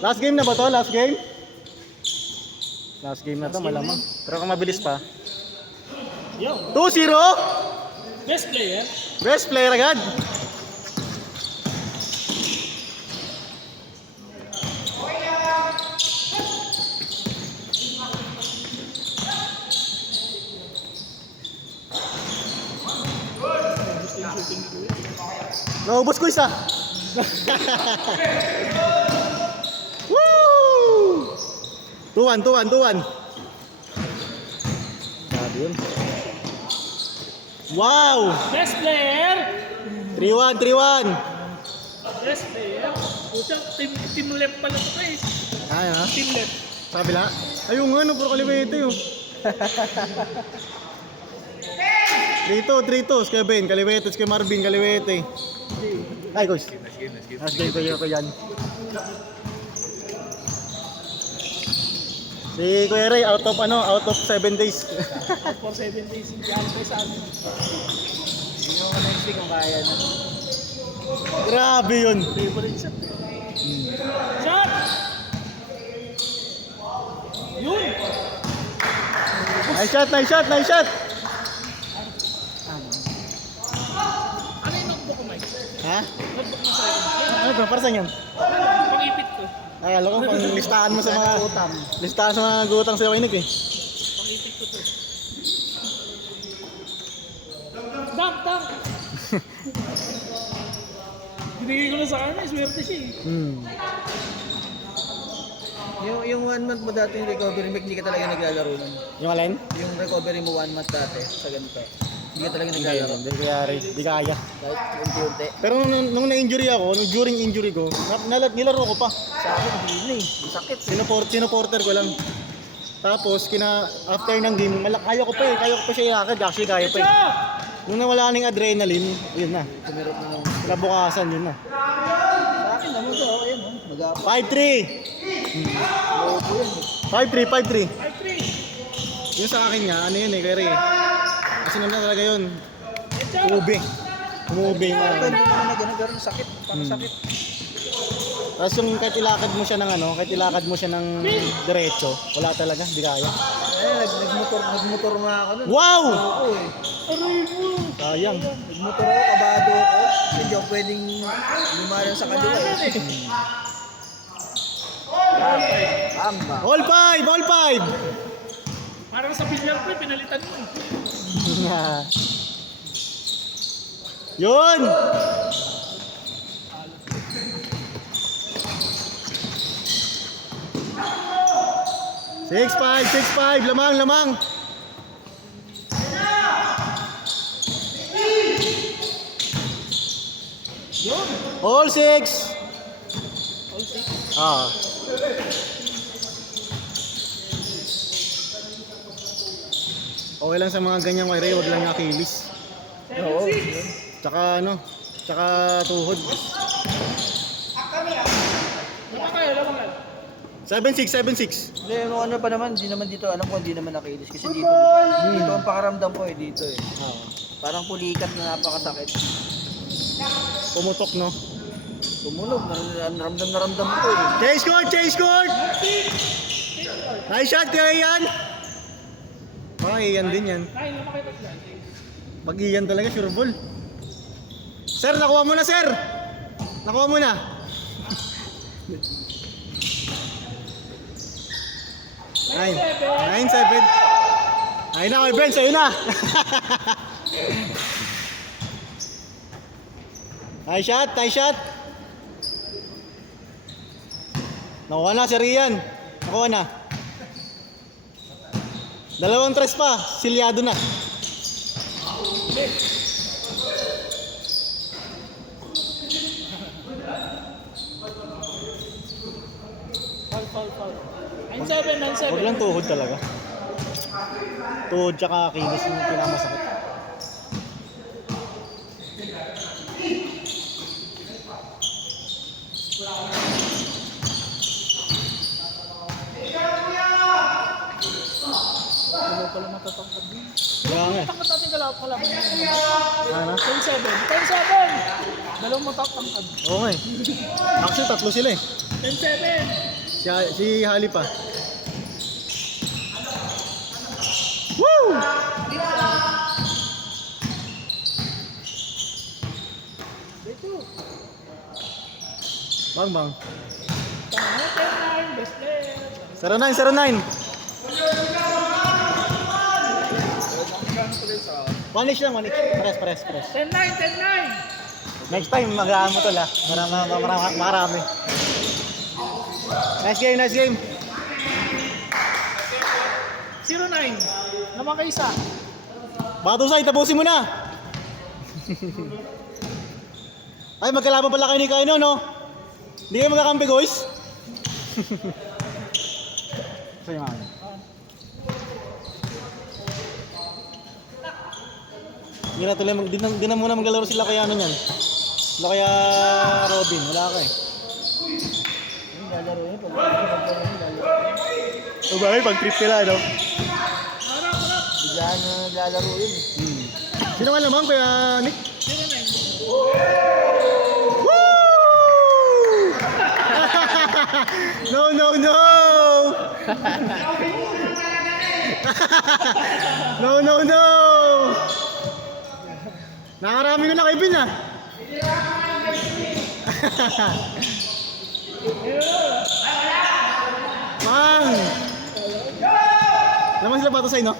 Last game na ba to? Last game? Last game na to, malamang. Pero kung mabilis pa. Yo, 2-0! best player. Best player agad. Gusto yung shooting ni Kuya. Naubos ko isa. Woo! 2-1, 2-1, 2-1. Sabi yun. Wow! Best player. 3-1, 3-1. Best player. Pucha, team left pala ito eh. Ay ha? Team left. Sa kabila? Ayun nga, no, puro kaliwete yun. 3-2, kay Ben, kaliwete, kay Marvin, kaliwete. Ay, coach. Last game ko yan. Si Kuya Ray, out of 7 days. Out for 7 days. Yan kayo sa amin. Hindi mo ka next week kung kaya na. Grabe yun. Favorite shot. Shot! Yun! Nice shot, nice shot, nice shot. Ano yung notebook ko, Mike? Ha? Notebook mo sa akin. Ano ba? Para saan yan? Pang-ipit ko. Akala ko pang listahan mo sa mga utang. listahan sa mga gutang sa'yo kinig eh. Pang-ipit ko to. Dunk, dunk! Binigay ko na sa kanya, swerte siya eh. Yung 1 month mo dati yung recovery, hindi ka talaga naglalaro nun. Yung alin? Yung recovery mo 1 month dati sa ganito. Hindi ka talaga Hindi naglalaro. hindi kaya. Kahit unti-unti. Pero nung na-injury ako, during injury ko, nilaro ko pa. Sa akin, hindi na eh. Ang sakit eh. Sinuporter ko lang. Tapos, after ng game, kaya ko pa eh. Kaya ko pa siya iakad. Actually, kaya pa eh. Nung nawala na yung adrenaline, yun na. Kumirot na nung... Kinabukasan, yun na. Sa akin naman to, okay yan. Mag-apa. 5-3! Low po yan eh. 5-3, 5-3. 5-3. Yung sa akin nga, ano yun eh, kaya rin. Kasi naman talaga yun. Umubi. Umubi yung Ito, mga. hindi naman na gano'n, pero sakit. Parang sakit. Tapos yung kahit ilakad mo siya ng kahit ilakad mo siya ng diretso, wala talaga, di kaya. Nagmotor nga ako nun. Wow! Oo eh. Sayang. Nagmotor ako, kabado ako. Hindi ako pwedeng lumayan sa kanila eh. Tama. All 5! All 5! Parang sa bilyar ko, pinalitan mo eh. Yun! Six five, lamang. Yun! All 6! All six. Ah. Okay lang sa mga ganyang kay Ray, wag lang yung Achilles. 7-6. Tsaka tuhod. Lama kayo, lama kayo. 7-6. Hindi, ano pa naman, hindi naman dito, alam ko hindi naman nakilis. Kasi dito, dito ang pakaramdam ko eh, dito eh. Ah. Parang pulikat na napakasakit. Pumutok, no? Tumunog, naramdam na ramdam ko eh. Chase court! Nice shot, kaya yan! Parang iyan din yan. Ay, lama kayo dyan. Pag iyan talaga, sure ball. Sir, nakuha mo na, sir! Nakuha mo na. Nine. 9-7. Ayun na, kay Ben, sa'yo na. Nice shot. Nakuha na, si Rian. Nakuha na. 2 tres pa, silyado na. Foul. 9-7. Huwag lang tuhod talaga. Tuhod tsaka kinis yung pinamasakit. Dalaw pala matatangkad din. Kaya nga eh. Takot natin kalaban mo. Ano? 10-7. Dalawang matatangkad. Oo nga eh. Actually, 3 sila eh. 10-7. Si Hali pa. Woo! Bang bang. Tama, 10-9. Best player. 09, 09. One-ish lang, one-ish. Pares. 10-9, 10-9. Next time, mag-aano mo to la. Marami. Nice game. 0-9. Naman kayo isa. Batusay, tapusin mo na. Ay, magkalaban pala kayo ni Kaino, no? Hindi kayo magkakampi, guys. Sa'yo, mga. Hindi na muna maglalaro sila kaya ano yan. Sila kaya Robin, wala ka eh. Yung lalaro yun, pag O ba, pag trip sila, no? biglaan na naglalaro yun. Sino ka naman, Kuya Nick? 0-9. Woo! No! No! Nakarami na kay Bin ah. Mang! Naman sila Batusay, no?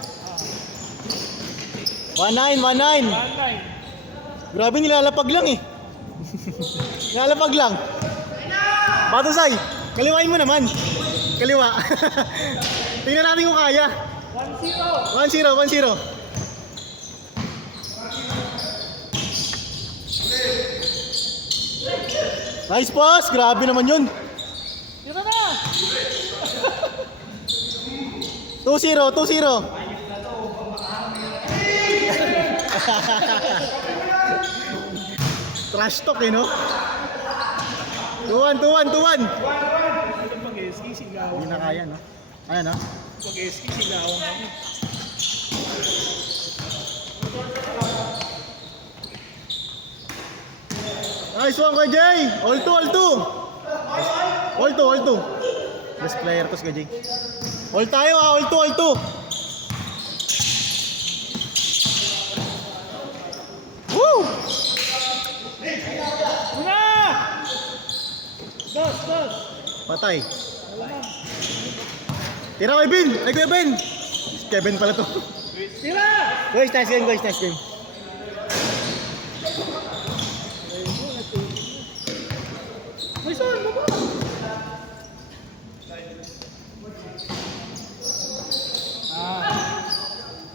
1-9. 1-9. Grabe, nilalapag lang eh. Nilalapag lang. Batusay, kaliwain mo naman. Kaliwa. Tingnan natin kung kaya. 1-0. 1-0. Nice pass, grabe naman yun. Tira na. 2-0. Trash talk eh, no? 2-1. Pag-SK, sigawan. Hindi na kaya, no? Ayan, no? Pag-SK, sigawan kami. Nice one kay Jay! All two. Best player to si Jay. All tayo ah, all two. Woo! Una! Dos. Patay. Tira kay Ben! Ay, Kuya Ben! Kevin pala to. Tira! Guys, nice game. May son, baba!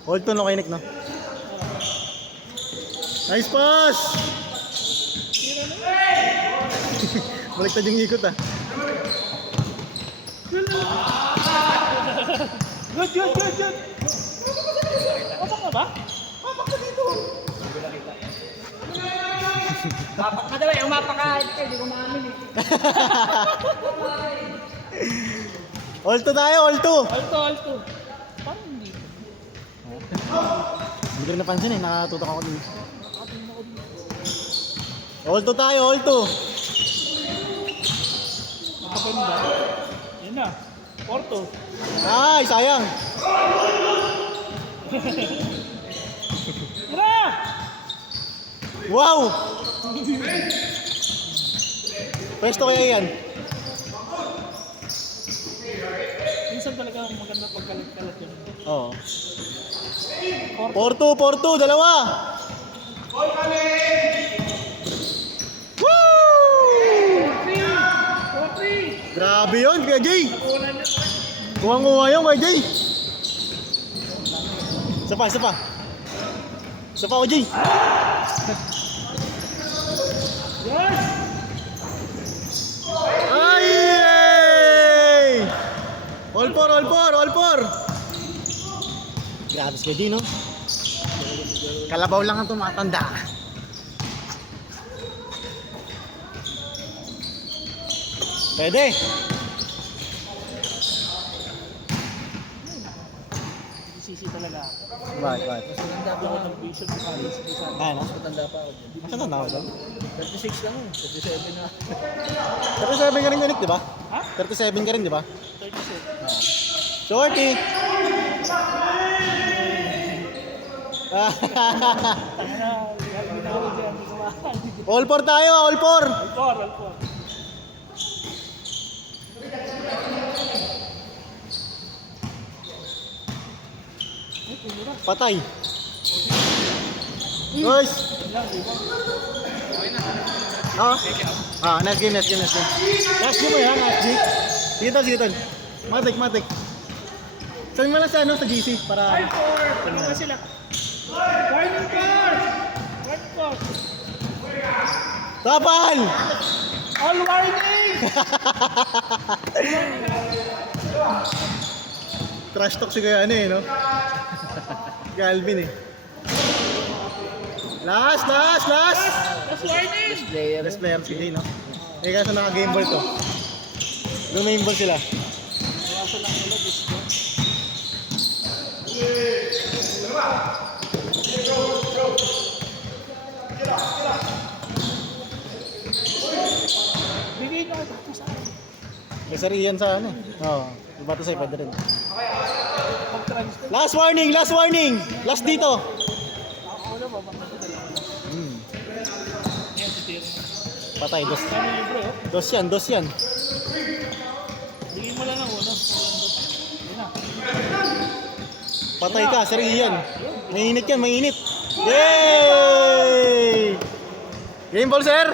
All two no kay Nick, no? Nice pass! Tira na. Baliktad yung ikot ah. Good. Papak na ba? Papak na daw eh, umapak ka. Hindi ko maamin eh. All two tayo, all two! Alto. Parang hindi. Hindi ko rin napansin eh, nakatutok ako din. All two tayo, all two! Napaganda. Yan na. Porto. Ay, sayang! Tira! Wow! Pwesto kaya yan. Minsan talaga maganda pagkalat-kalat yun. Oo. Porto. 4-2, dalawa! Woo! 4-3. Grabe yun, Kuya Jay! Una niya. Kuha yun, Kuya Jay! Isa pa, Kuya Jay! Yes! Ay! All four! Grabe si Kuya Jay, no? Kalabaw lang ang tumatanda. Pwede! Sisi talaga ako. Bakit? Mas matanda pa Ako ako. nag-vision ko kaya sa isa. Ano? Mas matanda pa ako. Saan na ako doon? 36 lang eh. 37 na. 37 ka rin unik, di ba? Ha? 37 ka rin, di ba? 36. Shorty! All four tayo, all four! Alpor, alpor. Patay! Guys! Nice game, nice game, nice game. Last game mo yan, last game. Sige tol, sige tol. Matik, matik. Sabi mo lang sa ano, sa GC, para... Alpor! Dalawa sila. Warning car! Warning car! Tapal! All warning! Trash talk si kaya ano eh, no? Galvin eh. Last, last, last! That's warning! Best player. Best player si Jay, no? Eh kaso naka-game ball to. Lumayin ball sila. Nasa lang nila, disco. Bigay nyo ito sa akin. May sariyan sa ano eh. Oo. Iba to sa'yo, pwede rin. Pag-transfer. Last warning, last warning! Last dito! Ako na, babangga ko dalawa. Yan, titira. Patay, dos. Kami libre, oh. Dos yan. Bigay mo lang ang uno. Yan na. Patay ka, sariyan. Mainit yan, mainit. Yay! Game ball, sir!